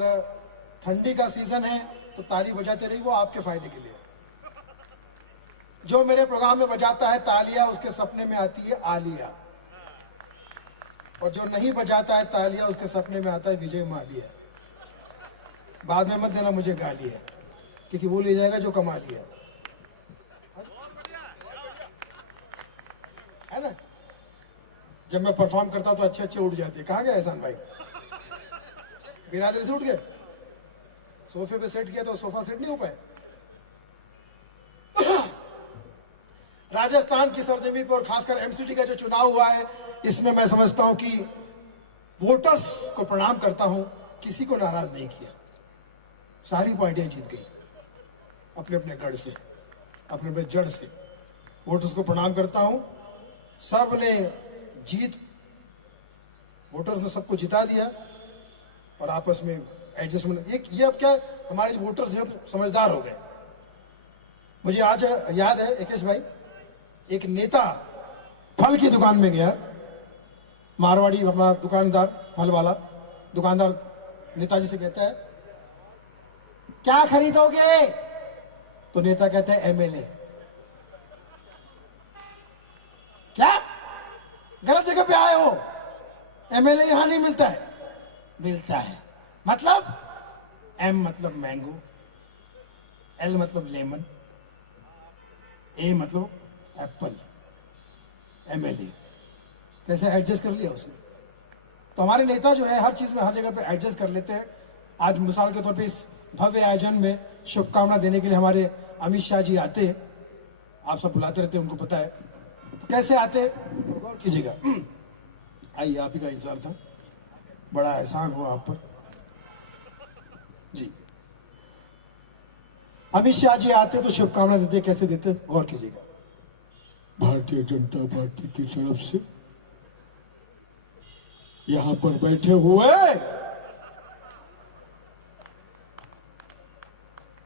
और ठंडी का सीजन है तो ताली बजाते रहिए, वो आपके फायदे के लिए। जो मेरे प्रोग्राम में बजाता है तालियां, उसके सपने में आती है आलिया, और जो नहीं बजाता है तालियां, उसके सपने में आता है विजय मालिया। बाद में मत देना मुझे गालियां, क्योंकि वो ले जाएगा जो कमा लिया है ना। जब मैं परफॉर्म करता तो अच्छे अच्छे उठ जाते। कहाँ गए एहसान भाई? बिरादरी से उठ गए, सोफे पे सेट किया तो सोफा सेट नहीं हो पाए। राजस्थान की सरजमी पर और खासकर एमसीडी का जो चुनाव हुआ है, इसमें मैं समझता हूं कि वोटर्स को प्रणाम करता हूं, किसी को नाराज नहीं किया। सारी पार्टियां जीत गई अपने अपने गढ़ से, अपने अपने जड़ से। वोटर्स को प्रणाम करता हूं, सब ने जीत, वोटर्स ने सबको जिता दिया और आपस में एडजस्टमेंट। ये अब क्या, हमारे वोटर्स जो समझदार हो गए। मुझे आज याद है एकेश भाई, एक नेता फल की दुकान में गया, मारवाड़ी अपना दुकानदार, फल वाला दुकानदार नेताजी से कहता है क्या खरीदोगे? तो नेता कहता है एमएलए। क्या गलत जगह पे आए हो? एमएलए यहां नहीं मिलता है। मिलता है मतलब एम मतलब मैंगो, एल मतलब लेमन, ए मतलब एप्पल, एमएलए। कैसे एडजस्ट कर लिया उसने। तो हमारे नेता जो है हर चीज में हर जगह पे एडजस्ट कर लेते हैं। आज मिसाल के तौर पे इस भव्य आयोजन में शुभकामना देने के लिए हमारे अमित शाह जी आते हैं। आप सब बुलाते रहते हैं, उनको पता है। तो कैसे आते हैं गौर कीजिएगा। आइए, आप ही का इंतजार था, बड़ा एहसान हुआ आप पर जी। अमित शाह जी आते तो शुभकामना देते, कैसे देते गौर कीजिएगा। भारतीय जनता पार्टी की तरफ से यहां पर बैठे हुए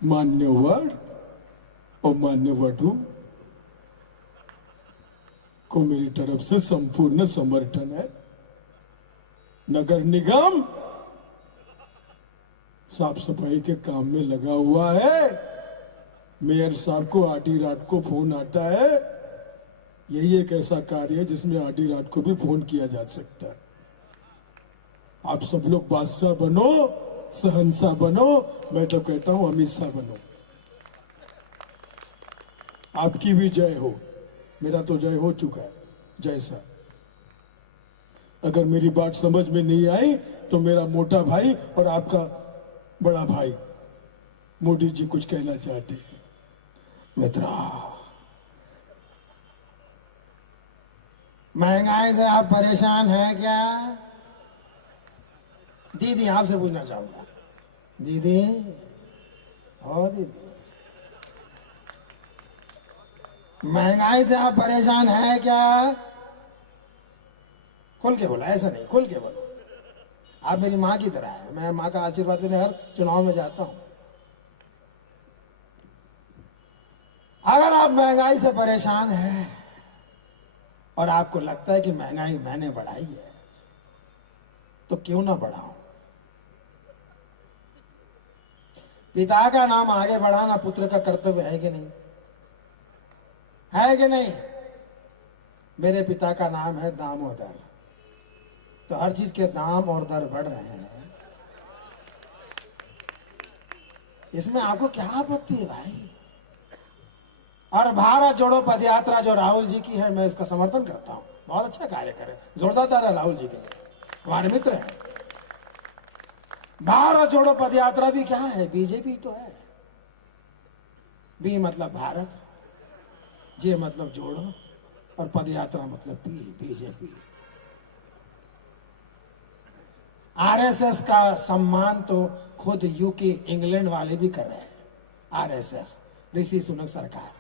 मान्यवर और मान्यवधु को मेरी तरफ से संपूर्ण समर्थन है। नगर निगम साफ सफाई के काम में लगा हुआ है। मेयर साहब को आधी रात को फोन आता है। यही एक ऐसा कार्य है जिसमें आधी रात को भी फोन किया जा सकता है। आप सब लोग बादशाह बनो, सहनशाह बनो, मैं तो कहता हूं अमित शाह बनो। आपकी भी जय हो, मेरा तो जय हो चुका है। जैसा अगर मेरी बात समझ में नहीं आई तो मेरा मोटा भाई और आपका बड़ा भाई मोदी जी कुछ कहना चाहते हैं। मित्रा, महंगाई से आप परेशान हैं क्या? दीदी आपसे पूछना चाहूंगा। दीदी, ओ दीदी, महंगाई से आप परेशान हैं क्या? खुल के बोला, ऐसा नहीं, खुल के बोलो। आप मेरी माँ की तरह है, मैं माँ का आशीर्वाद लेने हर चुनाव में जाता हूं। अगर आप महंगाई से परेशान हैं और आपको लगता है कि महंगाई मैंने बढ़ाई है, तो क्यों ना बढ़ाऊं। पिता का नाम आगे बढ़ाना पुत्र का कर्तव्य है कि नहीं? है कि नहीं? मेरे पिता का नाम है दामोदर, तो हर चीज के दाम और दर बढ़ रहे हैं। इसमें आपको क्या आपत्ति है भाई? और भारत जोड़ो पदयात्रा जो राहुल जी की है, मैं इसका समर्थन करता हूं। बहुत अच्छा कार्य करे, जोरदार है राहुल जी के लिए, हमारे मित्र हैं। भारत जोड़ो पदयात्रा भी क्या है? बीजेपी तो है। बी मतलब भारत, जे मतलब जोड़ो, और पदयात्रा मतलब बीजेपी। आरएसएस का सम्मान तो खुद यूके इंग्लैंड वाले भी कर रहे हैं। आरएसएस, ऋषि सुनक सरकार,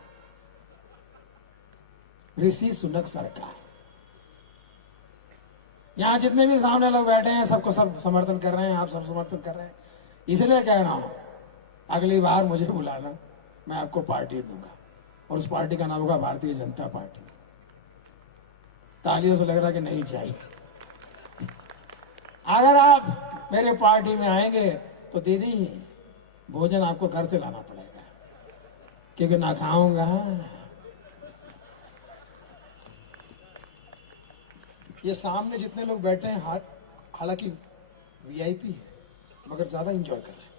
ऋषि सुनक सरकार। यहां जितने भी सामने लोग बैठे हैं सबको सब समर्थन कर रहे हैं, आप सब समर्थन कर रहे हैं। इसलिए कह रहा हूं, अगली बार मुझे बुलाना, मैं आपको पार्टी दूंगा, और उस पार्टी का नाम होगा भारतीय जनता पार्टी। तालियों से लग रहा कि नहीं चाहिए। अगर आप मेरे पार्टी में आएंगे तो दीदी भोजन आपको घर से लाना पड़ेगा, क्योंकि ना खाऊंगा। ये सामने जितने लोग बैठे हैं हालांकि वीआईपी है, मगर ज्यादा एंजॉय कर रहे हैं।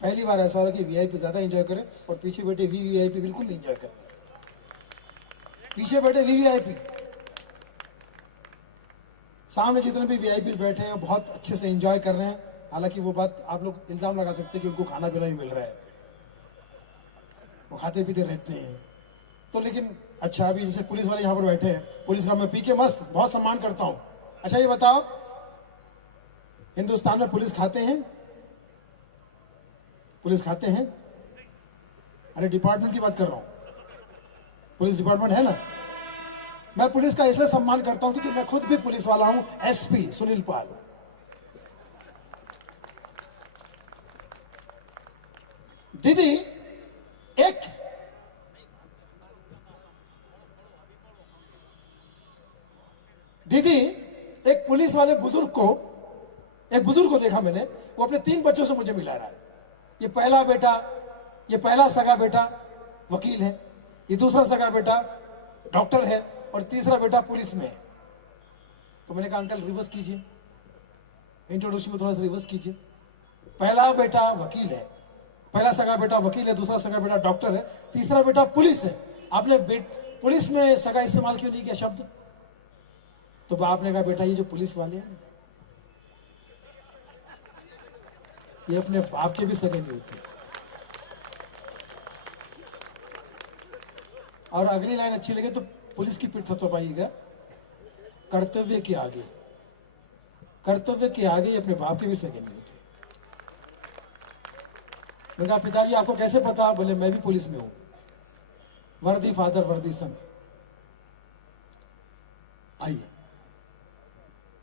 पहली बार ऐसा हो रहा कि वीआईपी ज्यादा एंजॉय करे और पीछे बैठे वीवीआईपी बिल्कुल नहीं एंजॉय कर रहे। पीछे बैठे वीवीआईपी, सामने जितने भी वीआईपी बैठे हैं बहुत अच्छे से एंजॉय कर रहे हैं। हालांकि वो बात आप लोग इल्जाम लगा सकते हैं कि उनको खाना पीना ही मिल रहा है, वो खाते पीते रहते हैं। तो लेकिन अच्छा, अभी जैसे पुलिस वाले यहाँ पर बैठे हैं, पुलिस का मैं पी के मस्त बहुत सम्मान करता हूँ। अच्छा ये बताओ, हिंदुस्तान में पुलिस खाते हैं? पुलिस खाते हैं? अरे डिपार्टमेंट की बात कर रहा हूं, पुलिस डिपार्टमेंट है ना। मैं पुलिस का इसलिए सम्मान करता हूं क्योंकि मैं खुद भी पुलिस वाला हूं, एसपी सुनील पाल। दीदी एक पुलिस वाले बुजुर्ग को देखा मैंने, वो अपने 3 बच्चों से मुझे मिला रहा है। ये पहला सगा बेटा वकील है, ये दूसरा सगा बेटा डॉक्टर है और तीसरा बेटा पुलिस में है। तो मैंने कहा अंकल रिवर्स कीजिए, इंट्रोडक्शन में थोड़ा सा रिवर्स कीजिए। पहला बेटा वकील है, पहला सगा बेटा वकील है, दूसरा सगा बेटा डॉक्टर है, तीसरा बेटा पुलिस है। आपने पुलिस में सगा इस्तेमाल क्यों नहीं किया शब्द? तो बाप ने कहा बेटा ये जो पुलिस वाले हैं ये अपने बाप के भी सगे नहीं होते। और अगली लाइन अच्छी लगे तो पुलिस की पीठ तो पाइएगा, कर्तव्य के आगे ये अपने बाप के भी सगे नहीं होते। मैंने कहा पिताजी आपको कैसे पता? बोले मैं भी पुलिस में हूं, वर्दी फादर वर्दी सन। आइए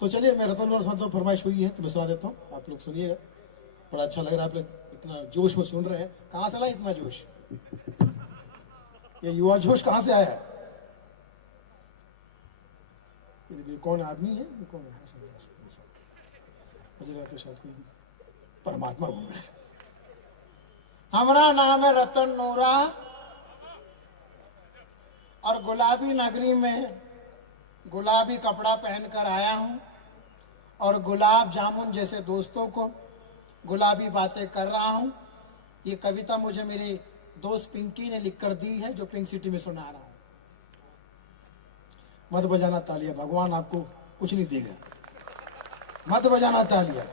तो चलिए, मैं रतन मतलब फरमाइश हुई है तो मैं सुना देता हूँ, आप लोग सुनिएगा। बड़ा अच्छा लग रहा है, आप लोग इतना जोश में सुन रहे हैं। कहां से लाए इतना जोश? ये युवा जोश कहां से आया है? ये कौन आदमी है? कौन है? मुझे लगा शायद कोई परमात्मा घूम रहा है। हमारा नाम है रतन नोरा और गुलाबी नगरी में गुलाबी कपड़ा पहनकर आया हूं और गुलाब जामुन जैसे दोस्तों को गुलाबी बातें कर रहा हूं। ये कविता मुझे मेरी दोस्त पिंकी ने लिखकर दी है, जो पिंक सिटी में सुना रहा हूं। मत बजाना तालियां, भगवान आपको कुछ नहीं देगा। मत बजाना तालियां।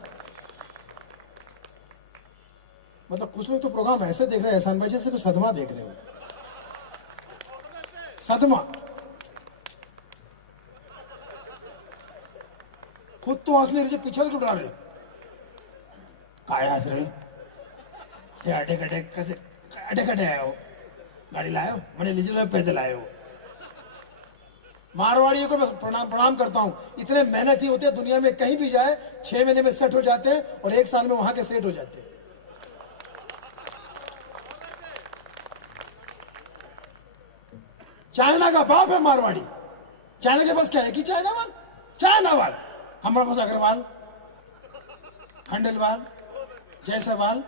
मतलब कुछ लोग तो प्रोग्राम ऐसे देख रहे हैं एहसान भाई जैसे कुछ सदमा देख रहे हो। सदमा खुद तो हंसने रहे, पिछल क्यों रहे? काय हंस रहे? अटे कटे आए हो, गाड़ी लाए हो, मैंने लीजिए पैदल आए हो। मारवाड़ियों को मैं प्रणाम करता हूं, इतने मेहनती होते हैं, दुनिया में कहीं भी जाए 6 महीने में सेट हो जाते हैं और 1 साल में वहां के सेट हो जाते हैं। चाइना का बाप है मारवाड़ी। चाइना के पास क्या है कि चाइनावाल, हमारे पास अग्रवाल, खंडेलवाल, जायसवाल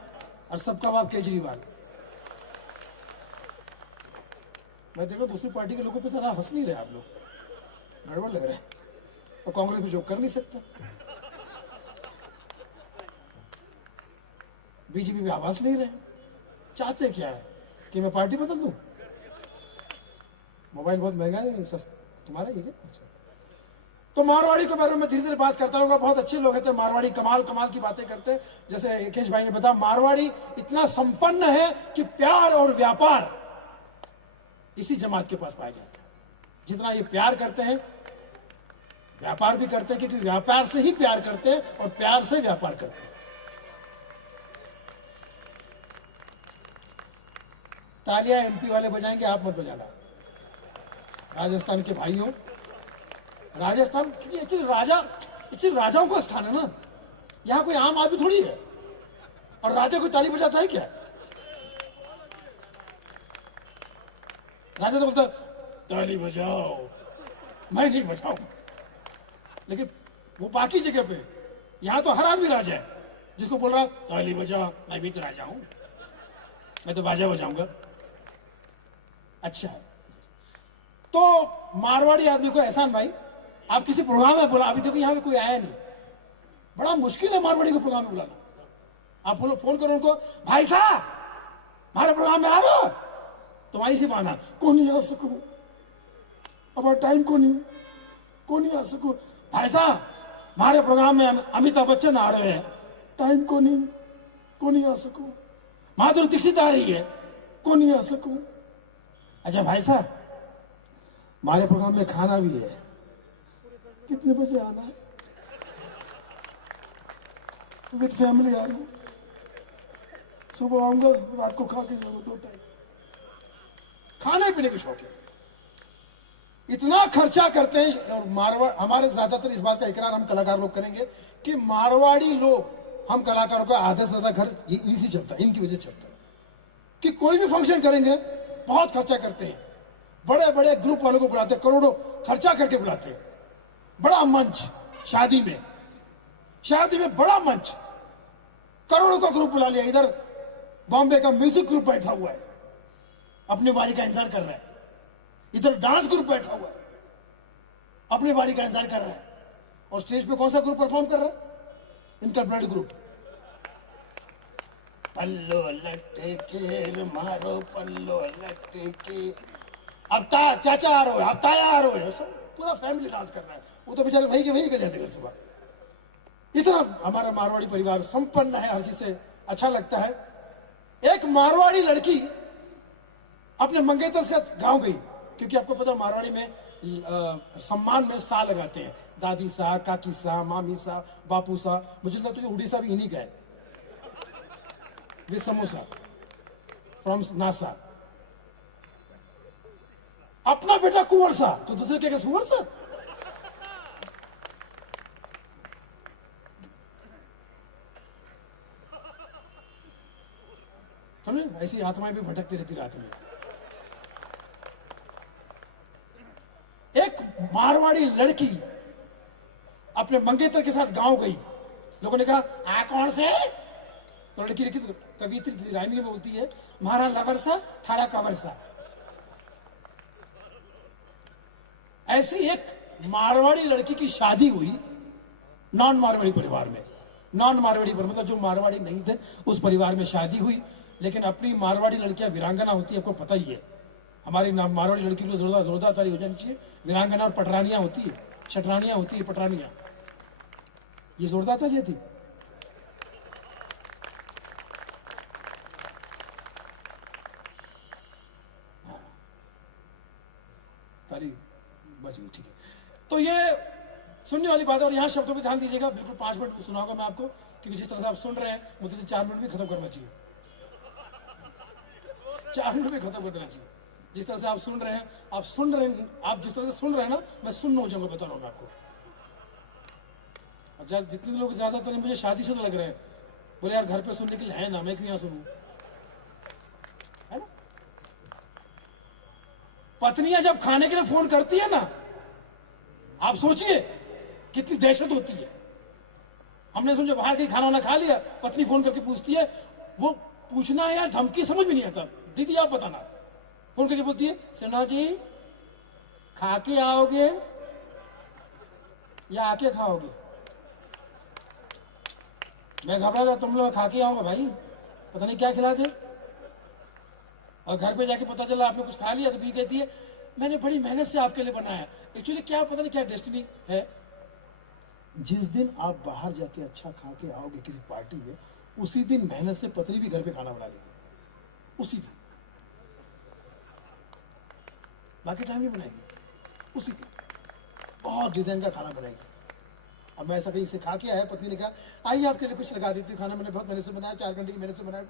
और सबका बाप केजरीवाल। मैं देख रहा हूं दूसरी पार्टी के लोगों पे जरा हंस नहीं रहे आप लोग, गड़बड़ लग रहा है। और कांग्रेस में जो कर नहीं सकता, बीजेपी भी आवाज नहीं रहे। चाहते क्या है कि मैं पार्टी बदल दूं? मोबाइल बहुत महंगा है, तुम्हारा ही है। तो मारवाड़ी के बारे में धीरे धीरे बात करता रहूंगा। बहुत अच्छे लोग हैं मारवाड़ी, कमाल की बातें करते हैं। जैसे एकेश भाई ने बताया, मारवाड़ी इतना संपन्न है कि प्यार और व्यापार इसी जमात के पास पाया जाता है। जितना ये प्यार करते हैं, व्यापार भी करते हैं, क्योंकि व्यापार से ही प्यार करते हैं और प्यार से व्यापार करते हैं। तालियां एमपी वाले बजाएंगे, आप मत बजाना। राजस्थान के भाइयों, राजस्थान एक्चुअली राजाओं का स्थान है ना, यहां कोई आम आदमी थोड़ी है। और राजा कोई ताली बजाता है क्या? राजा तो बोलता ताली बजाओ, मैं नहीं बजाऊं। लेकिन वो बाकी जगह पे, यहां तो हर आदमी राजा है। जिसको बोल रहा ताली बजा, मैं भी तो राजा हूं, मैं तो बाजा बजाऊंगा। अच्छा, तो मारवाड़ी आदमी को, एहसान भाई, आप किसी प्रोग्राम में बोला, अभी देखो यहाँ पे कोई आया नहीं, बड़ा मुश्किल है मारवाड़ी को प्रोग्राम में बुलाना। आप बोलो, फोन करो उनको, भाई साहब हमारे प्रोग्राम में आ रहे हो, तो वहीं से माना को नहीं आ सकू, अब टाइम को नहीं आ सकू। भाई साहब हमारे प्रोग्राम में अमिताभ बच्चन आ रहे हैं, टाइम को नहीं आ सकू। माधुरी दीक्षित आ रही है, को नहीं आ सकू। अच्छा भाई साहब हमारे प्रोग्राम में खाना भी है, कितने बजे आना है? विद फैमिली आ रहा हूं, सुबह आऊंगा, रात को खा के जाऊंगा, 2 टाइम खाने पीने के शौक है। इतना खर्चा करते हैं। और मारवाड़, हमारे ज्यादातर इस बात का इकरार हम कलाकार लोग करेंगे कि मारवाड़ी लोग, हम कलाकारों का आधे से ज्यादा घर इन्हीं से चलता है, इनकी वजह से चलता है कि कोई भी फंक्शन करेंगे बहुत खर्चा करते हैं, बड़े बड़े ग्रुप वालों को बुलाते हैं, करोड़ों खर्चा करके बुलाते हैं, बड़ा मंच, शादी में बड़ा मंच, करोड़ों का ग्रुप बुला लिया। इधर बॉम्बे का म्यूजिक ग्रुप बैठा हुआ है, अपनी बारी का इंतजार कर रहा है, इधर डांस ग्रुप बैठा हुआ है, अपनी बारी का इंतजार कर रहा है, और स्टेज पे कौन सा ग्रुप परफॉर्म कर रहा है? इनका ब्लड ग्रुप। पल्लो लटके मारो, पल्लो लटके, अब चाचा आ रहे हो, अब ताया आ रहे हो, सब पूरा फैमिली डांस कर रहा है। वो तो बेचारे वही के जाते घर सुबह। इतना हमारा मारवाड़ी परिवार संपन्न है, हर चीज से अच्छा लगता है। एक मारवाड़ी लड़की अपने मंगेतर के साथ गांव गई, क्योंकि आपको पता मारवाड़ी में सम्मान में सा लगाते हैं, दादी सा, काकी सा, मामी सा, बापू सा। मुझे लगता है उड़ीसा भी इन्हीं का है, विद समोसा फ्रॉम नासा। अपना बेटा कुंवर सा, तो दूसरे क्या सुंवर सा? समझे? ऐसी आत्माएं भी भटकती रहती रात में। एक मारवाड़ी लड़की अपने मंगेतर के साथ गांव गई, लोगों ने कहा आ कौन से? तो लड़की लिखी कवित्री राइमिंग में बोलती है, मारा लवर सा, थारा कवर सा। ऐसी एक मारवाड़ी लड़की की शादी हुई नॉन मारवाड़ी परिवार में। नॉन मारवाड़ी पर मतलब जो मारवाड़ी नहीं थे उस परिवार में शादी हुई। लेकिन अपनी मारवाड़ी लड़कियां वीरांगना होती है, आपको पता ही है। हमारी मारवाड़ी लड़की को जोरदार ताली हो जानी चाहिए। वीरांगना और पटरानियां होती है, शटरानियां होती है, पटरानियां, ये जोरदार ताली थी। ताली बची, ठीक है। तो ये सुनने वाली बात है। और यहाँ शब्दों पे ध्यान दीजिएगा, बिल्कुल 5 मिनट सुनाऊंगा मैं आपको, क्योंकि जिस तरह से आप सुन रहे हैं मुझे 4 मिनट में खत्म करना चाहिए। 4 मिनट में खत्म कर देना चाहिए। जिस तरह से आप सुन रहे हैं, आप जिस तरह से सुन रहे हैं ना, मैं सुन हो जाऊंगा, बता रहा हूँ मैं आपको। अच्छा, जितने लोग ज्यादातर मुझे शादीशुदा लग रहे हैं, बोले यार घर पे सुनने के लिए है ना, मैं क्यों यहाँ सुनूं, है ना? पत्नियां जब खाने के लिए फोन करती है ना, आप सोचिए कितनी दहशत होती है। हमने समझो बाहर कहीं खाना वाना खा लिया, पत्नी फोन करके पूछती है, वो पूछना है या धमकी समझ में नहीं आता, दीदी आप बताना। फोन करके बोलती है, सिन्हा जी खा के आओगे या आके खाओगे? मैं घबरा गया, तुम लोग खा के आऊंगा भाई, पता नहीं क्या खिला दे। और घर पे जाके पता चला आपने कुछ खा लिया, तो भी कहती है मैंने बड़ी मेहनत से आपके लिए बनाया। एक्चुअली क्या पता नहीं क्या डेस्टिनी है। जिस दिन आप बाहर जाके अच्छा खा के आओगे किसी पार्टी में, उसी दिन मेहनत से पत्नी भी घर पे खाना बना लेगी, उसी दिन। बाकी टाइम नहीं बनाएगी, उसी दिन बहुत डिजाइन का खाना बनाएगी। अब मैं ऐसा कहीं से खा के आया, पत्नी ने कहा आइए आपके लिए कुछ लगा देती हूँ खाना, मैंने बहुत मेहनत से बनाया, 4 घंटे की मेहनत से बनाया,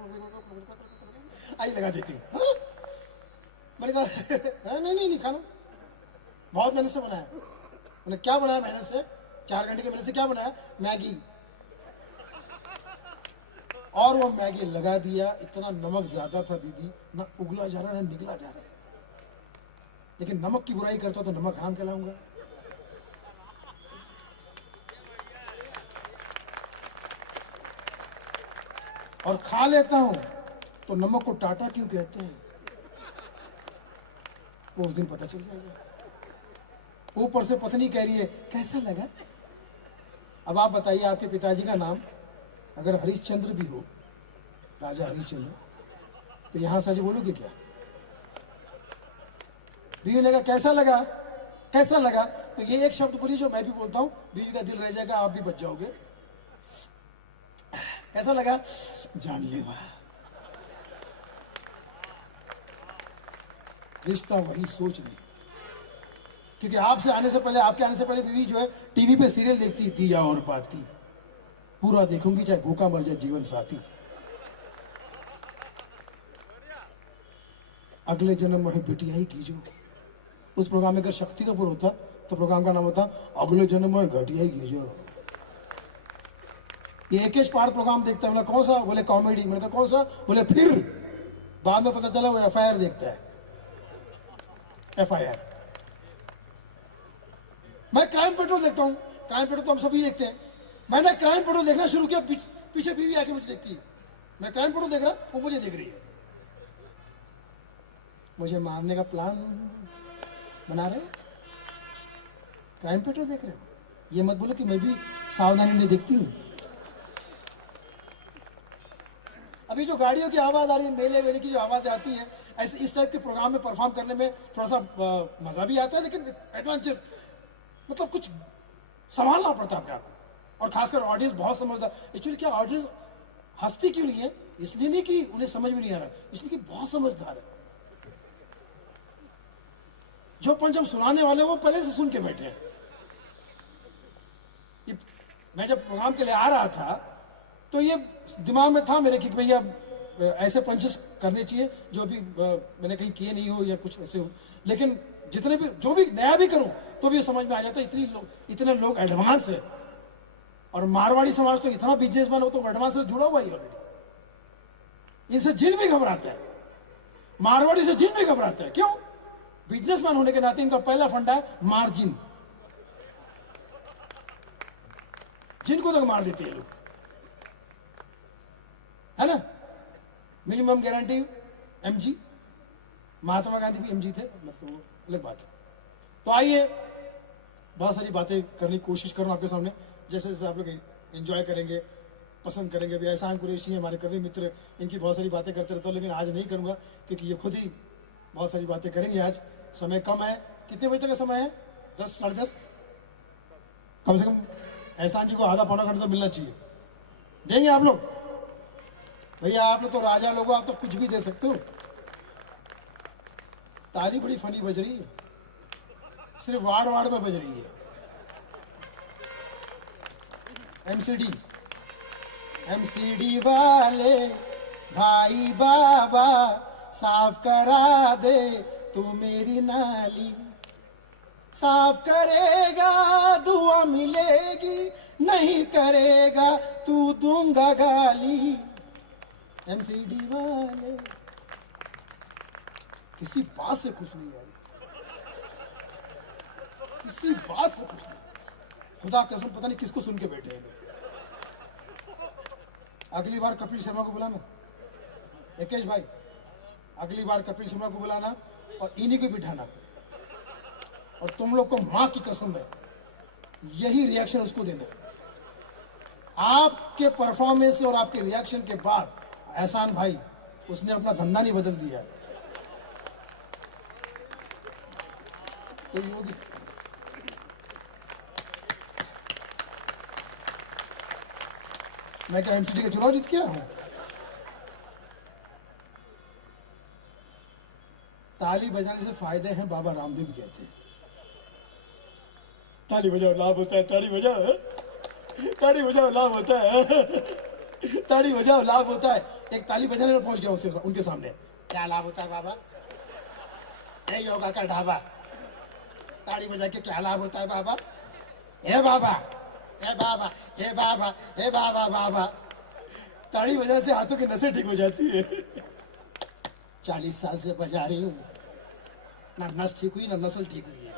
आइए लगा देती हूँ। हाँ? मैंने कहा नहीं खाना बहुत मेहनत से बनाया। मैंने क्या बनाया मेहनत से, 4 घंटे की मेहनत से क्या बनाया? मैगी। और वो मैगी लगा दिया, इतना नमक ज्यादा था दीदी, ना उगला जा रहा ना निकला जा रहा है। लेकिन नमक की बुराई करता तो नमक हराम कहलाऊंगा। और खा लेता हूं तो नमक को टाटा क्यों कहते हैं वो उस दिन पता चल जाएगा। ऊपर से पत्नी कह रही है कैसा लगा। अब आप बताइए, आपके पिताजी का नाम अगर हरिश्चंद्र भी हो, राजा हरिश्चंद्र, तो यहां सच बोलोगे क्या? बीवी ने कहा कैसा लगा, कैसा लगा, तो ये एक शब्द बोली जो मैं भी बोलता हूं, बीवी का दिल रह जाएगा, आप भी बच जाओगे। कैसा लगा? जानलेवा। रिश्ता वही, सोच नहीं। क्योंकि आपसे आने से पहले, आपके आने से पहले बीवी जो है टीवी पे सीरियल देखती, दिया और बाती, पूरा देखूंगी चाहे भूखा मर जाए जीवन साथी। अगले जन्म में बिटिया ही कीजो। उस प्रोग्राम में अगर शक्ति कपूर होता तो प्रोग्राम का नाम होता अगले जन्म में घटिया ही कीजो। ये एक पार्ट प्रोग्राम देखता है, कौन सा? बोले कॉमेडी। मैंने कहा कौन सा? बोले फिर। बाद में पता चला वो एफआईआर देखता है। एफआईआर। मैं क्राइम पेट्रोल देखता हूं। क्राइम पेट्रोल तो हम सभी देखते हैं। मैंने क्राइम पेट्रोल देखना शुरू किया, पीछे बीवी आके मुझे देखती है। मैं क्राइम पेट्रोल देख रहा, वो मुझे देख रही है। मुझे मारने का प्लान बना रहे हो? क्राइम पेट्रोल देख रहे हो? ये मत बोलो कि मैं भी सावधानी नहीं देखती हूं। अभी जो गाड़ियों की आवाज आ रही है, मेले वेले की जो आवाज आती है, ऐसे इस टाइप के प्रोग्राम में परफॉर्म करने में थोड़ा सा मजा भी आता है, लेकिन एडवेंचर मतलब कुछ संभालना पड़ता है अपने आप को। और खासकर ऑडियंस बहुत समझदार। एक्चुअली क्या ऑडियंस हंसती क्यों नहीं है? इसलिए नहीं कि उन्हें समझ में नहीं आ रहा, इसलिए कि बहुत समझदार है। जो पंच हम सुनाने वाले वो पहले से सुन के बैठे हैं। मैं जब प्रोग्राम के लिए आ रहा था तो ये दिमाग में था मेरे कि भैया ऐसे पंचेस करने चाहिए जो अभी मैंने कहीं किए नहीं हो या कुछ ऐसे हो। लेकिन जितने भी, जो भी नया भी करूं तो भी समझ में आ जाता है, इतने लोग एडवांस है। और मारवाड़ी समाज तो इतना बिजनेसमैन हो तो एडवांस से जुड़ा हुआ ही ऑलरेडी। इनसे जिन भी घबराता है, मारवाड़ी से जिन भी घबराता है। क्यों? बिजनेसमैन होने के नाते इनका पहला फंडा है मार्जिन। जिनको तक मार देते हैं लोग, है ना। Minimum guarantee MG, Mahatma Gandhi भी एमजी थे, मतलब वो अलग बात है। तो आइए, बहुत सारी बातें करने की कोशिश करूं आपके सामने, जैसे जैसे आप लोग एंजॉय करेंगे, पसंद करेंगे। अभी एहसान कुरैशी हमारे कवि मित्र, इनकी बहुत सारी बातें करते रहता हूँ, लेकिन आज नहीं करूंगा क्योंकि ये खुद ही बहुत सारी बातें करेंगे। आज समय कम है। कितने बजे तक का समय है? 10 साढ़े 10। कम से कम एहसान जी को आधा पौना घंटा तो मिलना चाहिए। देंगे आप लोग? भैया आप लोग तो राजा लोग हो, आप तो कुछ भी दे सकते हो। ताली बड़ी फनी बज रही है, सिर्फ वार्ड वार्ड में बज रही है। एमसीडी वाले भाई बाबा साफ करा दे, तू मेरी नाली साफ करेगा दुआ मिलेगी, नहीं करेगा तू दूंगा गाली। एमसीडी वाले किसी बात से खुश नहीं आई, किसी बात से खुश नहीं। खुदा कसम पता नहीं किसको सुन के बैठे हैं। अगली बार कपिल शर्मा को बुलाना, एकेश भाई, अगली बार कपिल शर्मा को बुलाना और इन्हीं को बिठाना। और तुम लोग को मां की कसम है यही रिएक्शन उसको देना। आपके परफॉर्मेंस और आपके रिएक्शन के बाद एहसान भाई, उसने अपना धंधा नहीं बदल दिया। तो योगी मैं क्या एमसीडी का चुनाव जीत गया हूं? ताली बजाने से फायदे हैं, बाबा रामदेव कहते हैं। ताली बजाओ लाभ होता है, ताली बजाओ, ताली बजाओ लाभ होता है, ताली बजाओ लाभ होता है। एक ताली बजाने में पहुंच गया उसके उनके सामने। क्या लाभ होता है बाबा? ये योगा का ढाबा, ताली बजा के क्या लाभ होता है बाबा? हे बाबा, हे बाबा, हे बाबा, हे बाबा, बाबा। ताली बजाने से हाथों की नसें ठीक हो जाती है। 40 साल से बजा रही हूं, ना नस ठीक हुई ना नस्ल ठीक हुई है।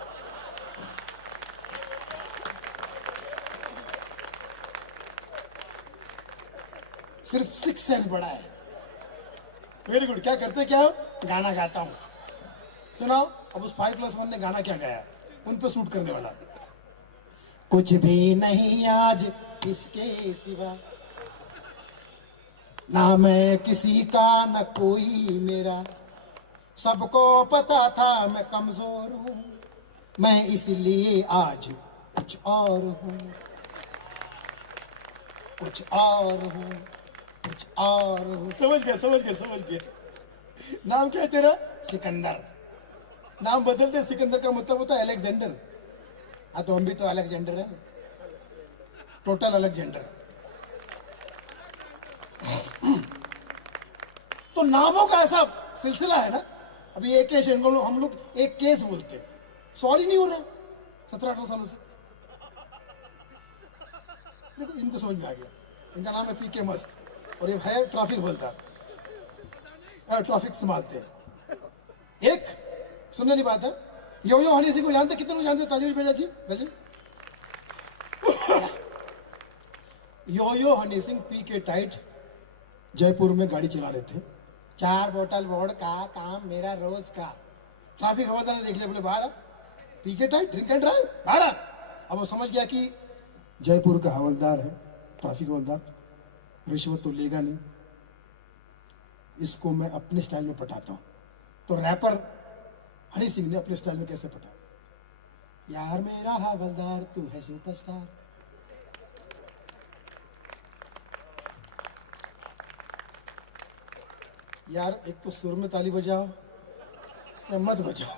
सिर्फ 6 सेंस बड़ा है। Very good. क्या करते क्या हो? गाना गाता हूं। सुनाओ अब उस 5+1 ने गाना क्या गाया, उन पे सूट करने वाला। कुछ भी नहीं आज इसके सिवा, ना मैं किसी का न कोई मेरा, सबको पता था मैं कमजोर हूं, मैं इसलिए आज कुछ और हूं, कुछ और हूं, कुछ और हूं। समझ गया समझ गया समझ गया। नाम क्या है तेरा? सिकंदर। नाम बदलते, सिकंदर का मतलब होता है अलेक्जेंडर। हाँ तो हम भी तो अलेक्जेंडर हैं, टोटल अलेक्जेंडर। तो नामों का ऐसा सिलसिला है ना। अभी एक केस, हम लोग एक केस बोलते हैं, सॉरी नहीं हो रहा 17-18 सालों से। देखो इनको समझ में आ गया, इनका नाम है पीके मस्त और ये है ट्रैफिक बोलता, ट्रैफिक संभालते हैं। एक सुनने वाली बात है, यो हनी सिंह को जानते? कितने लोग जानते? ताजरीश बेजा जी वैसे। यो हनी सिंह पी के टाइट जयपुर में गाड़ी चला रहे थे, 4 बोतल वोड का काम मेरा रोज का। ट्रैफिक हवलदार ने देख लिया, बोले बाहर पी के टाइट ड्रिंक एंड ड्राइव बाहर। अब वो समझ गया कि जयपुर का हवलदार है, ट्रैफिक हवलदार, रिश्वत तो लेगा नहीं, इसको मैं अपने स्टाइल में पटाता हूं। तो रैपर हनी सिंह ने अपने स्टाइल में कैसे पटा? यार मेरा हवलदार तू है सुपरस्टार, यार एक तो सुर में ताली बजाओ या मत बजाओ,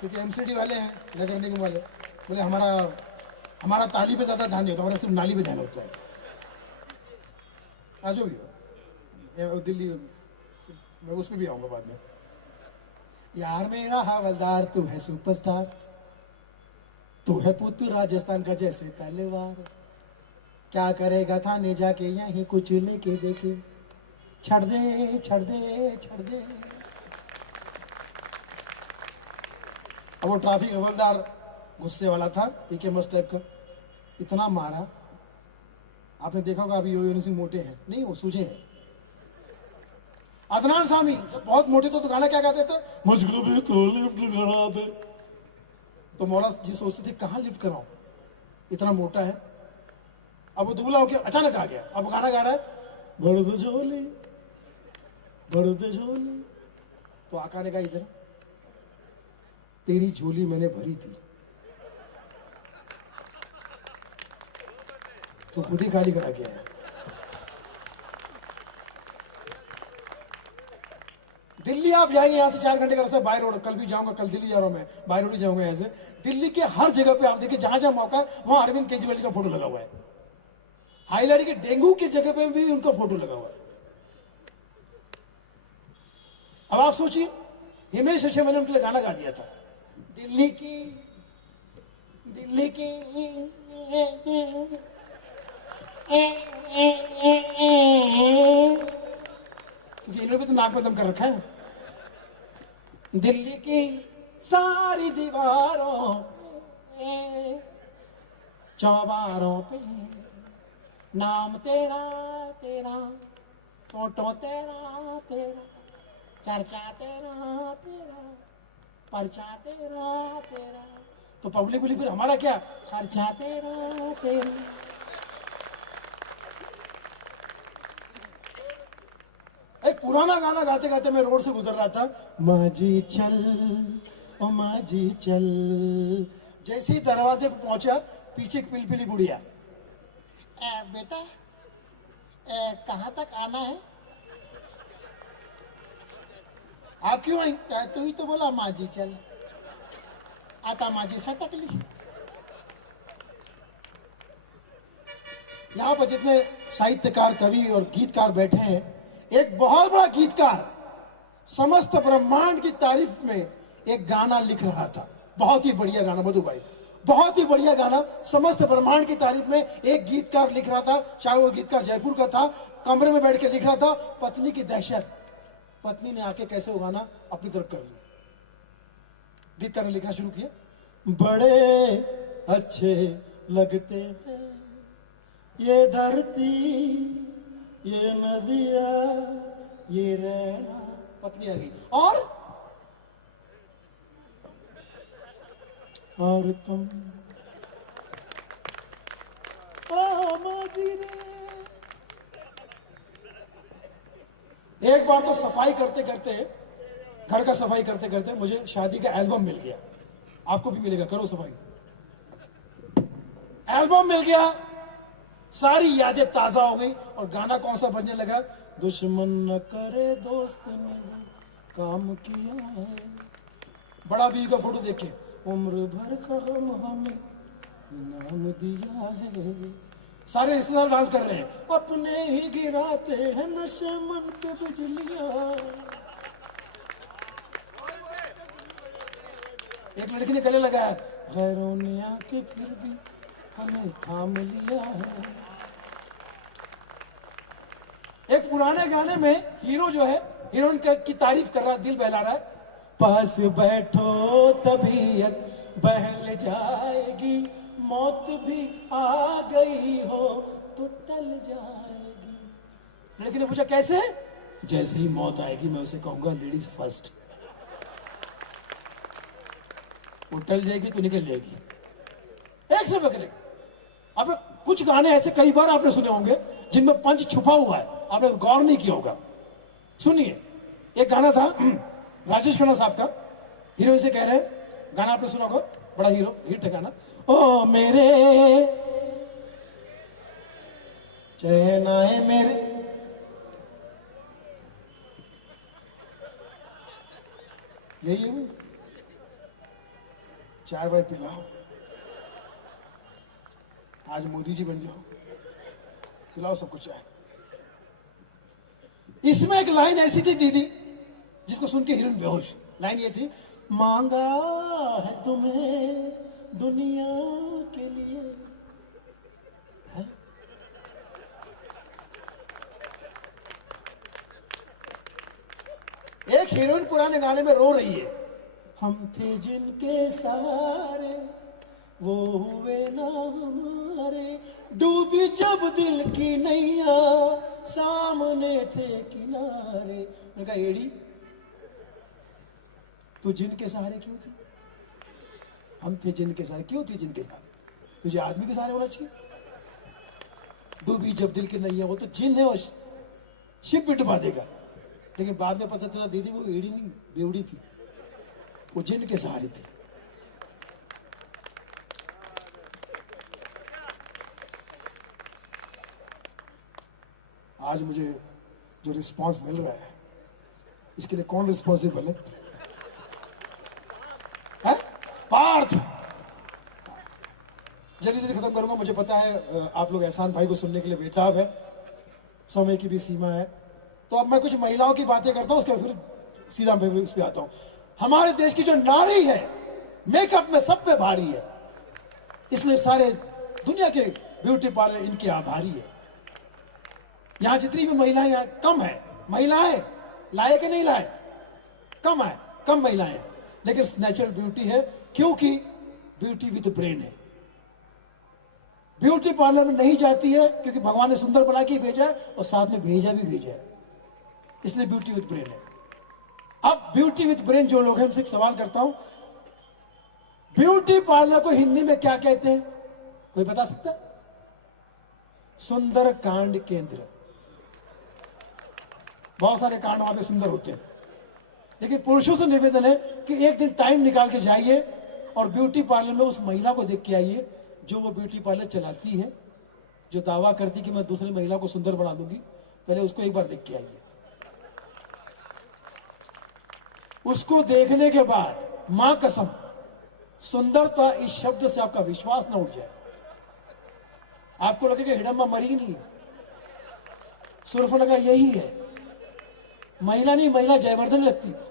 क्योंकि एमसीडी वाले हैं, नगर निगम वाले, बोले हमारा ताली पे ज्यादा ध्यान नहीं होता, हमारा सिर्फ नाली पे ध्यान होता है। आ जाओ भी दिल्ली, मैं उस पर भी आऊंगा बाद में। यार मेरा हवलदार तू है सुपरस्टार, तू है पुत्र राजस्थान का जैसे तलवार, क्या करेगा थाने जाके यहीं कुछ लेके देखे, छड़ दे छड़ दे छड़ दे। अब वो ट्रैफिक हवलदार गुस्से वाला था, पीके मस्त टाइप का, इतना मारा। आपने देखा होगा अभी यो सिंह मोटे हैं नहीं, वो सूझे हैं। अदनान सामी जब बहुत मोटे तो गाना क्या गाते थे? मुझको भी तो लिफ्ट करा दे। तो मौला जी सोचते थे कहाँ लिफ्ट कराऊं, इतना मोटा है। अब वो दुबला होके अचानक आ गया, अब गाना गा रहा है, बढ़ते झोली बढ़ते झोली। तो आका ने कहा इधर तेरी झोली मैंने भरी थी, तो खुद ही खाली करा के आया। दिल्ली आप जाएंगे यहाँ से 4 घंटे का रास्ता, बाय रोड। कल भी जाऊंगा, कल दिल्ली जा रहा हूं मैं, बाय रोड ही जाऊंगा यहाँ से। दिल्ली के हर जगह पे आप देखिए, जहां जहां मौका है वहां अरविंद केजरीवाल जी का फोटो लगा हुआ है। हाईलाइट के डेंगू की जगह पे भी उनका फोटो लगा हुआ है। अब आप सोचिए, हिमेश रेशमिया मैंने उनके लिए गाना गा दिया था, दिल्ली की क्योंकि इन्होंने भी तो नाक में दम कर रखा है। दिल्ली की सारी दीवारों चौबारों पे नाम तेरा तेरा, फोटो तेरा तेरा, चर्चा तेरा तेरा, पर्चा तेरा तेरा। तो पब्लिक फिर हमारा क्या खर्चा तेरा तेरा। एक पुराना गाना गाते गाते मैं रोड से गुजर रहा था, माजी चल ओ माजी चल। जैसे ही दरवाजे पे पहुंचा, पीछे एक पिलपिली बुढ़िया, बेटा कहां तक आना है? आप क्यों आई? तू ही तो बोला माजी चल, आता माजी सटक ली। यहां पर जितने साहित्यकार, कवि और गीतकार बैठे हैं, एक बहुत बड़ा गीतकार समस्त ब्रह्मांड की तारीफ में एक गाना लिख रहा था। बहुत ही बढ़िया गाना मधु भाई, बहुत ही बढ़िया गाना। समस्त ब्रह्मांड की तारीफ में एक गीतकार लिख रहा था, चाहे वो गीतकार जयपुर का था, कमरे में बैठ के लिख रहा था। पत्नी की दहशत, पत्नी ने आके कैसे वो गाना अपनी तरफ कर लिया। गीतकार ने लिखना शुरू किया, बड़े अच्छे लगते हैं ये धरती ये नदिया ये रहना, पत्नी आ गई। और तुम एक बार तो सफाई करते करते, घर का सफाई करते करते मुझे शादी का एल्बम मिल गया। आपको भी मिलेगा, करो सफाई। एल्बम मिल गया, सारी यादें ताजा हो गई। और गाना कौन सा बजने लगा? दुश्मन न करे दोस्त ने काम किया है। बड़ा बीवी का फोटो देखे, उम्र भर का हम हमें इनाम दिया है। सारे रिश्तेदार डांस कर रहे हैं। अपने ही गिराते हैं नशे मन पे बिजलियां। एक लड़की ने गले लगाया, गैरों ने आके फिर भी हमें थाम लिया है। एक पुराने गाने में हीरो जो है हीरोइन की तारीफ कर रहा, दिल बहला रहा है। पास बैठो तबीयत बहल जाएगी, मौत भी आ गई हो तो टल जाएगी। लड़की ने पूछा कैसे? जैसे ही मौत आएगी मैं उसे कहूंगा लेडीज फर्स्ट, वो टल जाएगी तो निकल जाएगी। एक से बकरे। अब कुछ गाने ऐसे कई बार आपने सुने होंगे जिनमें पंच छुपा हुआ है, आपने गौर नहीं किया होगा। सुनिए, एक गाना था राजेश खन्ना साहब का, हीरो से कह रहे हैं, गाना आपने सुना होगा, बड़ा हीरो हिट है गाना। ओ मेरे चैन आए मेरे, यही है वो। चाय वाय पिलाओ, आज मोदी जी बन जाओ, पिलाओ सबको चाय। इसमें एक लाइन ऐसी थी दीदी, जिसको सुन के हीरोइन बेहोश। लाइन ये थी, मांगा है तुम्हें दुनिया के लिए है? एक हीरोइन पुराने गाने में रो रही है, हम थे जिनके सहारे वो हुए ना हमारे, डूबी जब दिल की नैया सामने थे किनारे। मैंने कहा एड़ी तू जिनके सहारे क्यों थी? हम थे जिनके सहारे, क्यों थे जिनके सहारे? तुझे आदमी के सहारे होना चाहिए। डूबी जब दिल की नैया, वो तो जिन है और शिप भी डुबा देगा। लेकिन बाद में पता चला दीदी वो एड़ी नहीं बेवड़ी थी, वो जिन के सहारे थी। आज मुझे जो रिस्पांस मिल रहा है, इसके लिए कौन रिस्पॉन्सिबल है? पार्थ। जल्दी जल्दी खत्म करूंगा, मुझे पता है आप लोग एहसान भाई को सुनने के लिए बेताब है, समय की भी सीमा है। तो अब मैं कुछ महिलाओं की बातें करता हूं, उसके फिर सीधा मैं इस पे आता हूं। हमारे देश की जो नारी है मेकअप में सब पे भारी है, इसलिए सारे दुनिया के ब्यूटी पार्लर इनके आभारी है। यहां जितनी भी महिलाएं यहाँ कम है, महिलाएं लाए कि नहीं लाए, कम है, कम महिलाएं, लेकिन नेचुरल ब्यूटी है, क्योंकि ब्यूटी विद ब्रेन है। ब्यूटी पार्लर में नहीं जाती है क्योंकि भगवान ने सुंदर बना के भेजा है और साथ में भेजा भी भेजा है, इसलिए ब्यूटी विद ब्रेन है। अब ब्यूटी विद ब्रेन जो लोग हैं उनसे एक सवाल करता हूं, ब्यूटी पार्लर को हिंदी में क्या कहते हैं? कोई बता सकता है? सुंदर कांड केंद्र। बहुत सारे कांड वहां पे सुंदर होते हैं, लेकिन पुरुषों से निवेदन है कि एक दिन टाइम निकाल के जाइए और ब्यूटी पार्लर में उस महिला को देख के आइए जो वो ब्यूटी पार्लर चलाती है, जो दावा करती कि मैं दूसरी महिला को सुंदर बना दूंगी। पहले उसको एक बार देख के आइए। उसको देखने के बाद मां कसम, सुंदरता इस शब्द से आपका विश्वास ना उठ जाए, आपको लगेगा हिडम्बा मरी नहीं है, सुर्फनगा यही है। महिला नहीं, महिला जयवर्धन लगती है।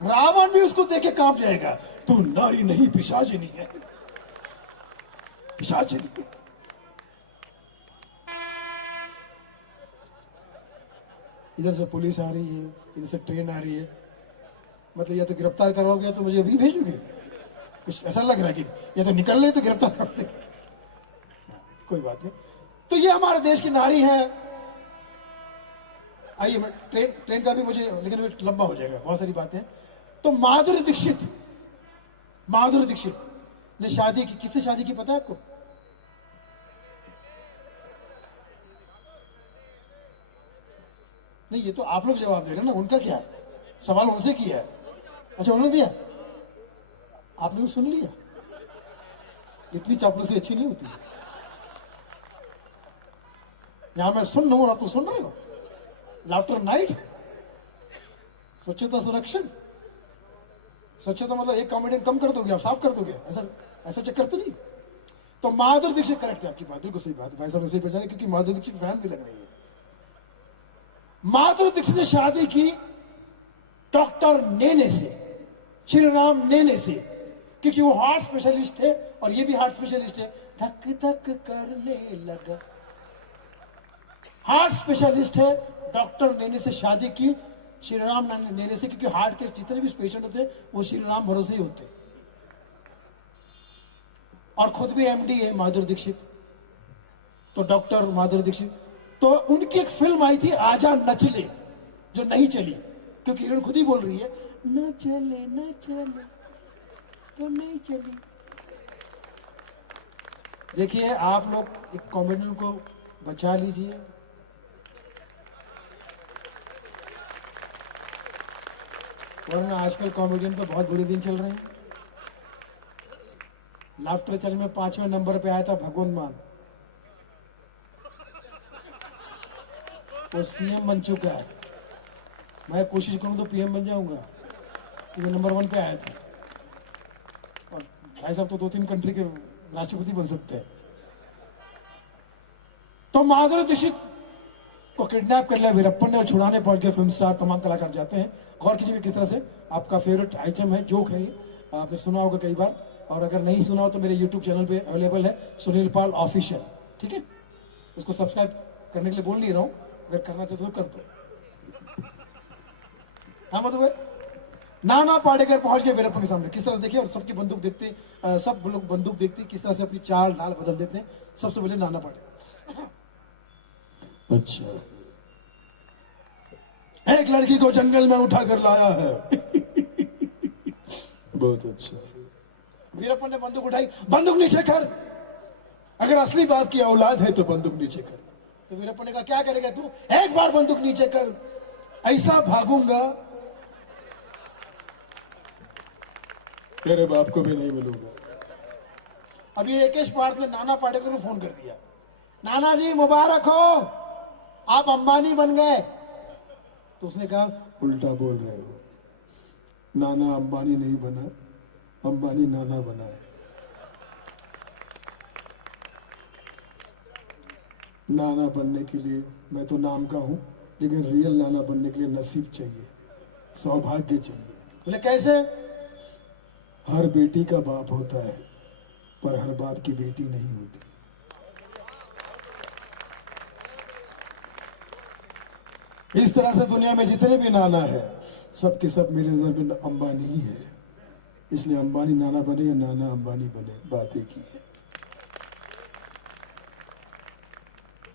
रावण भी उसको देख के कांप जाएगा, तू नारी नहीं पिशाचिनी है, पिशाचिनी। इधर से पुलिस आ रही है, इधर से ट्रेन आ रही है, मतलब या तो गिरफ्तार करवाओगे तो मुझे अभी भेजोगे, कुछ ऐसा लग रहा है कि या तो निकल ले तो गिरफ्तार कर दे। कोई बात नहीं। तो ये हमारे देश की नारी है। आइए, मैं ट्रेन का भी मुझे, लेकिन अभी लंबा हो जाएगा, बहुत सारी बातें। तो माधुरी दीक्षित ने शादी की। किससे शादी की पता है आपको? नहीं, ये तो आप लोग जवाब दे रहे हैं ना, उनका क्या है? सवाल उनसे किया है। अच्छा, उन्होंने दिया, आपने भी सुन लिया। इतनी चापलूसी अच्छी नहीं होती। यहां मैं सुन रहा हूं और आप तो सुन रहे हो। लाफ्टर नाइट, स्वच्छता संरक्षण। स्वच्छता मतलब एक कॉमेडियन कम कर दोगे आप, साफ कर दोगे, ऐसा ऐसा चक्कर तो नहीं। तो माधुरी दीक्षित, करेक्ट है आपकी बात, बिल्कुल सही बात है भाई साहब ने सही पहचाने, क्योंकि माधुरी दीक्षित फैन भी लग रही है। माधुरी दीक्षित ने शादी की डॉक्टर नेने से, श्री राम नेने से, क्योंकि वो हार्ट स्पेशलिस्ट थे और ये भी हार्ट स्पेशलिस्ट है। धक धक करने लगा, हार्ट स्पेशलिस्ट है। डॉक्टर नेने से शादी की, श्री राम नेने से, क्योंकि हार्ट के जितने भी पेशेंट होते हैं वो श्री राम भरोसे ही होते। और खुद भी एमडी है माधुरी दीक्षित, तो डॉक्टर माधुरी दीक्षित। तो उनकी एक फिल्म आई थी आजा नचले, जो नहीं चली, क्योंकि हीरोइन खुद ही बोल रही है न चले तो नहीं चली। देखिए, आप लोग एक कॉमेडियन को बचा लीजिए। वरना आजकल कॉमेडियन पे बहुत बुरे दिन चल रहे हैं। लाफ्टर चैनल में 5वें नंबर पे आया था भगवंत मान, वो सीएम बन चुका है। मैं कोशिश करूं तो पीएम बन जाऊंगा, क्योंकि नंबर 1 पे आया था। और भाई साहब तो 2-3 कंट्री के राष्ट्रपति बन सकते हैं। तो माधुरी दीक्षित को किडनैप कर लिया वीरप्पन ने और छुड़ाने पहुंच गए फिल्म स्टार, तमाम कलाकार जाते हैं। और किसी भी किस तरह से आपका फेवरेट आइटम है, जोक है, आपने सुना होगा कई बार, और अगर नहीं सुना हो तो मेरे यूट्यूब चैनल पे अवेलेबल है, सुनील पाल ऑफिशियल, ठीक है? उसको सब्सक्राइब करने के लिए बोल नहीं रहा हूं, अगर करना चाहते तो कर दो। हाँ मतलब नाना पाटेकर पहुंच गए वीरप्पन के सामने, किस तरह से देखिए, और सबकी बंदूक देखते, सब लोग बंदूक देखते किस तरह से अपनी चाल ढाल बदल देते हैं। सबसे पहले नाना पाटेकर, अच्छा, एक लड़की को जंगल में उठा कर लाया है। बहुत अच्छा है। वीरप्पन ने बंदूक उठाई, बंदूक नीचे कर, अगर असली बाप की औलाद है तो बंदूक नीचे कर। तो वीरप्पन ने कहा क्या करेगा तू? एक बार बंदूक नीचे कर, ऐसा भागूंगा तेरे बाप को भी नहीं मिलूंगा। अभी एकेश पार्थ ने नाना पाटेकर को फोन कर दिया, नाना जी मुबारक हो, आप अंबानी बन गए। तो उसने कहा उल्टा बोल रहे हो, नाना अंबानी नहीं बना, अंबानी नाना बना है। नाना बनने के लिए मैं तो नाम का हूं, लेकिन रियल नाना बनने के लिए नसीब चाहिए, सौभाग्य चाहिए। बोले कैसे? हर बेटी का बाप होता है, पर हर बाप की बेटी नहीं होती। इस तरह से दुनिया में जितने भी नाना है, सब के सब मेरे नजर में अंबानी ही है। इसलिए अंबानी नाना बने या नाना अंबानी बने, बात एक ही है।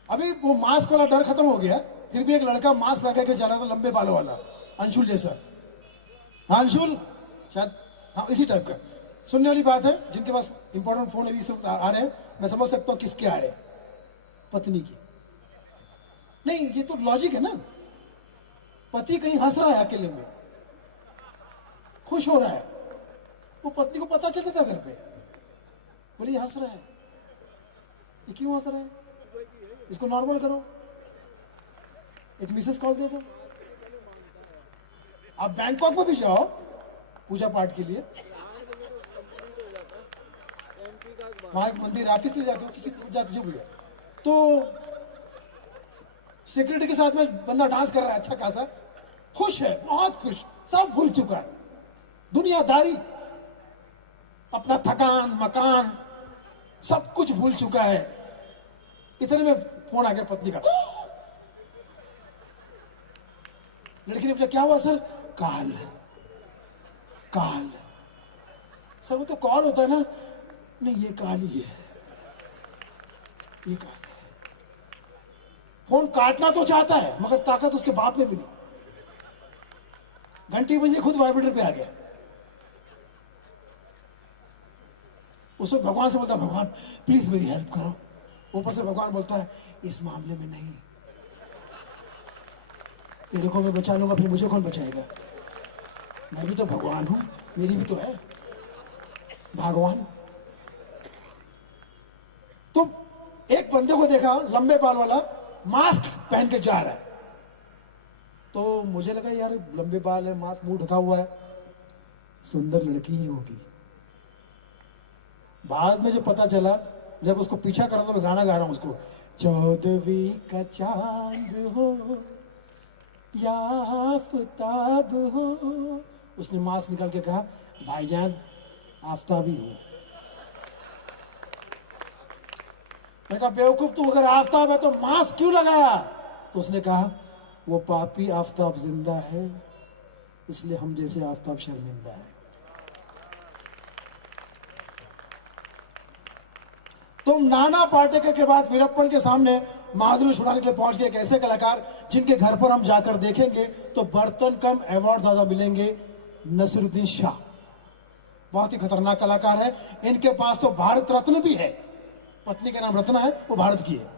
अभी वो मास्क वाला डर खत्म हो गया, फिर भी एक लड़का मास्क लगा के चला था, लंबे बालों वाला, अंशुल जैसा। हाँ अंशुल, शायद हाँ इसी टाइप का। सुनने वाली बात है, जिनके पास इंपॉर्टेंट फोन अभी सब आ रहे हैं, मैं समझ सकता हूं किसके आ रहे हैं, पत्नी की। नहीं, ये तो लॉजिक है ना, पति कहीं हंस रहा है अकेले में, खुश हो रहा है, वो पत्नी को पता चलता था घर पे, बोले ये हंस रहा है, ये क्यों हंस रहा है, इसको नॉर्मल करो, एक मिसेस कॉल दे दो। आप बैंकॉक में भी जाओ पूजा पाठ के लिए, वहां एक मंदिर, आप किस लिए जाते हो? किसी जाते जो भैया, तो सिक्योरिटी के साथ में बंदा डांस कर रहा है अच्छा खासा, खुश है, बहुत खुश, सब भूल चुका है, दुनियादारी, अपना थकान मकान सब कुछ भूल चुका है। इतने में फोन आ गया पत्नी का। लड़की ने पूछा क्या हुआ सर? काल काल। सर वो तो कॉल होता है ना, नहीं ये काल ही है। ये कहा। फोन काटना तो चाहता है मगर ताकत उसके बाप में भी नहीं। घंटी बजी, खुद वाइब्रेटर पे आ गया। उसको भगवान से बोलता, भगवान प्लीज मेरी हेल्प करो। ऊपर से भगवान बोलता है, इस मामले में नहीं, तेरे को मैं बचा लूंगा, फिर मुझे कौन बचाएगा? मैं भी तो भगवान हूं, मेरी भी तो है भगवान। तो एक बंदे को देखा, लंबे बाल वाला, मास्क पहन के जा रहा है। तो मुझे लगा यार लंबे बाल है, मास्क मुंह ढका हुआ है, सुंदर लड़की ही होगी। बाद में जो पता चला, जब उसको पीछा कर रहा था, मैं गाना गा रहा हूं उसको, 14वीं का चांद हो या आफताब हो। उसने मास्क निकाल के कहा, भाईजान आफताबी हो। मैंने कहा बेवकूफ, तू अगर आफताब है तो मास्क क्यों लगाया? तो उसने कहा, वो पापी आफताब जिंदा है, इसलिए हम जैसे आफताब शर्मिंदा है। तुम नाना पाटेकर के बाद वीरप्पन के सामने माधुरी छुड़ाने के लिए पहुंच गए एक ऐसे कलाकार जिनके घर पर हम जाकर देखेंगे तो बर्तन कम अवार्ड ज्यादा मिलेंगे। नसीरुद्दीन शाह बहुत ही खतरनाक कलाकार है। इनके पास तो भारत रत्न भी है, पत्नी का नाम रत्ना है, वो भारत की है।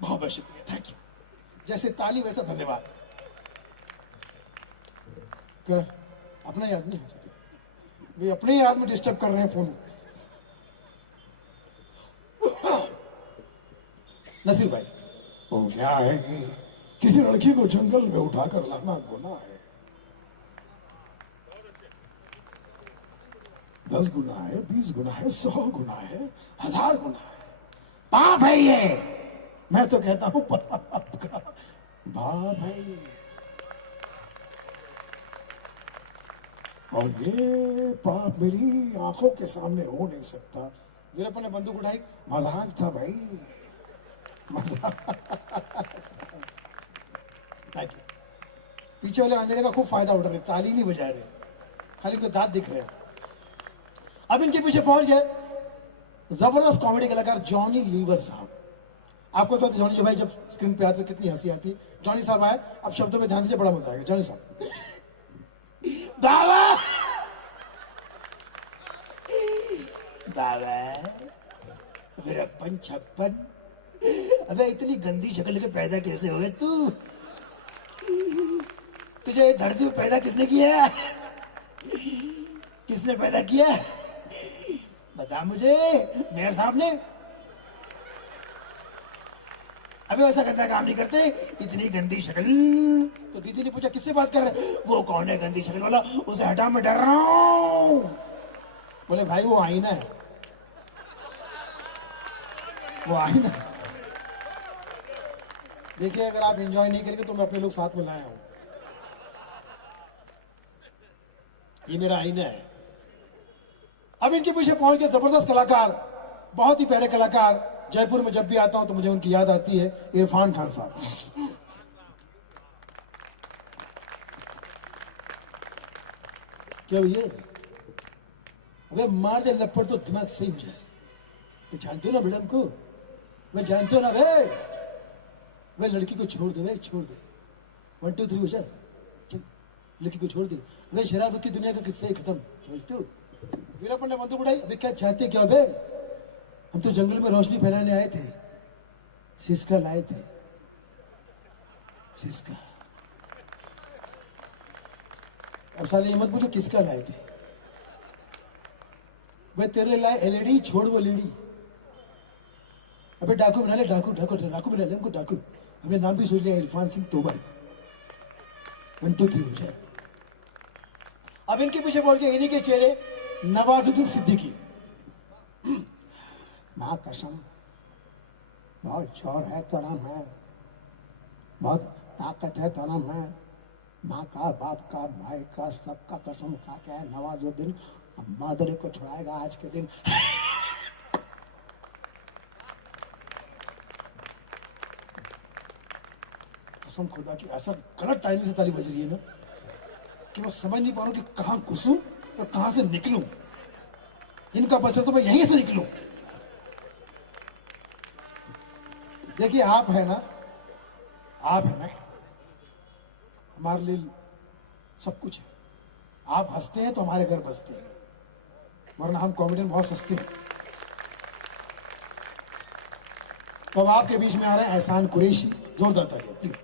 बहुत बहुत शुक्रिया, थैंक यू। जैसे ताली वैसे धन्यवाद। क्या अपना याद नहीं है? वे अपने ही आदमी डिस्टर्ब कर रहे हैं फोन। नसीर भाई, वो क्या है कि किसी लड़की को जंगल में उठाकर लाना गुनाह है, 10 गुना है, 20 गुना है, 100 गुना है, 1000 गुना है, पाप है ये। मैं तो कहता हूं पाप का बाप है। और ये पाप मेरी आंखों के सामने हो नहीं सकता। वीरप्पन ने बंदूक उठाई, मजाक था भाई, मजाक। Thank you. पीछे वाले अंधेरे का खूब फायदा उठा रहे, ताली नहीं बजा रहे, खाली कोई दांत दिख रहे हैं। अब इनके पीछे पहुंच गए जबरदस्त कॉमेडी कलाकार जॉनी लीवर साहब। आपको तो जॉनी भाई जब स्क्रीन पे आते कितनी हंसी आती। जॉनी साहब आए, अब शब्दों में ध्यान दीजिए, बड़ा मजा आएगा। जॉनी साहब, बाबा बाबा, वीरप्पन 56, अबे इतनी गंदी शक्ल के पैदा कैसे हो गए तू? तुझे धरती पे पैदा किसने किया? किसने पैदा किया बता मुझे। मेयर साहब ने? अबे वैसा गंदा काम नहीं करते, इतनी गंदी शक्ल। तो दीदी ने पूछा किससे बात कर रहे? वो कौन है गंदी शक्ल वाला, उसे हटा, मैं डर रहा हूं। बोले भाई वो आईना है, वो आईना। देखिए अगर आप एंजॉय नहीं करेंगे तो मैं अपने लोग साथ में लाया हूं। ये मेरा आईना है। अब इनके पीछे पहुंच के जबरदस्त कलाकार, बहुत ही प्यारे कलाकार। जयपुर में जब भी आता हूं तो मुझे उनकी याद आती है, इरफान खान साहब। क्या ये? अबे मार दे लपड़ तो दिमाग सही हो जाए। मैं जानते हो ना मैडम को, मैं जानते हो ना भाई। वे लड़की को छोड़ दे, वे छोड़ दे, 1 2 3 हो जाए, चल लड़की को छोड़ दे। अबे शराबत की दुनिया का किस्सा ही खत्म, समझते हो? वीरप्पन ने बंदूक उठाई, अबे क्या चाहते क्या बे? हम तो जंगल में रोशनी फैलाने आए थे, सिसका लाए थे, सिसका। अब साले ये मत पूछो किसका लाए थे। भाई तेरे लाए एलईडी, छोड़ वो लेडी। अबे डाकू बना ले, डाकू डाकू डाकू बना ले हमको, डाकू। हमने नाम भी सोच लिया, इरफान सिंह तोमर। 1 2 3 हो जाए। अब इनके पीछे पड़ के इन्हीं के चेहरे नवाजुद्दीन सिद्दीकी। माँ कसम बहुत जोर है तेरा में, बहुत ताकत है तेरा में, माँ का, बाप का, भाई का, सबका कसम खा के है नवाजुद्दीन मादरी को छुड़ाएगा आज के दिन। कसम खुदा की ऐसा गलत टाइमिंग से ताली बज रही है ना कि मैं समझ नहीं पा रहा हूं कि कहां घुसूं और कहां से निकलूं। इनका बचत तो मैं यहीं से निकलूं। देखिए आप है ना, आप है ना, हमारे लिए सब कुछ है। आप हंसते हैं तो हमारे घर बसते हैं, वरना हम कॉमेडियन बहुत सस्ते हैं। तो अब आपके बीच में आ रहे हैं एहसान कुरैशी, जोरदार तालियां प्लीज।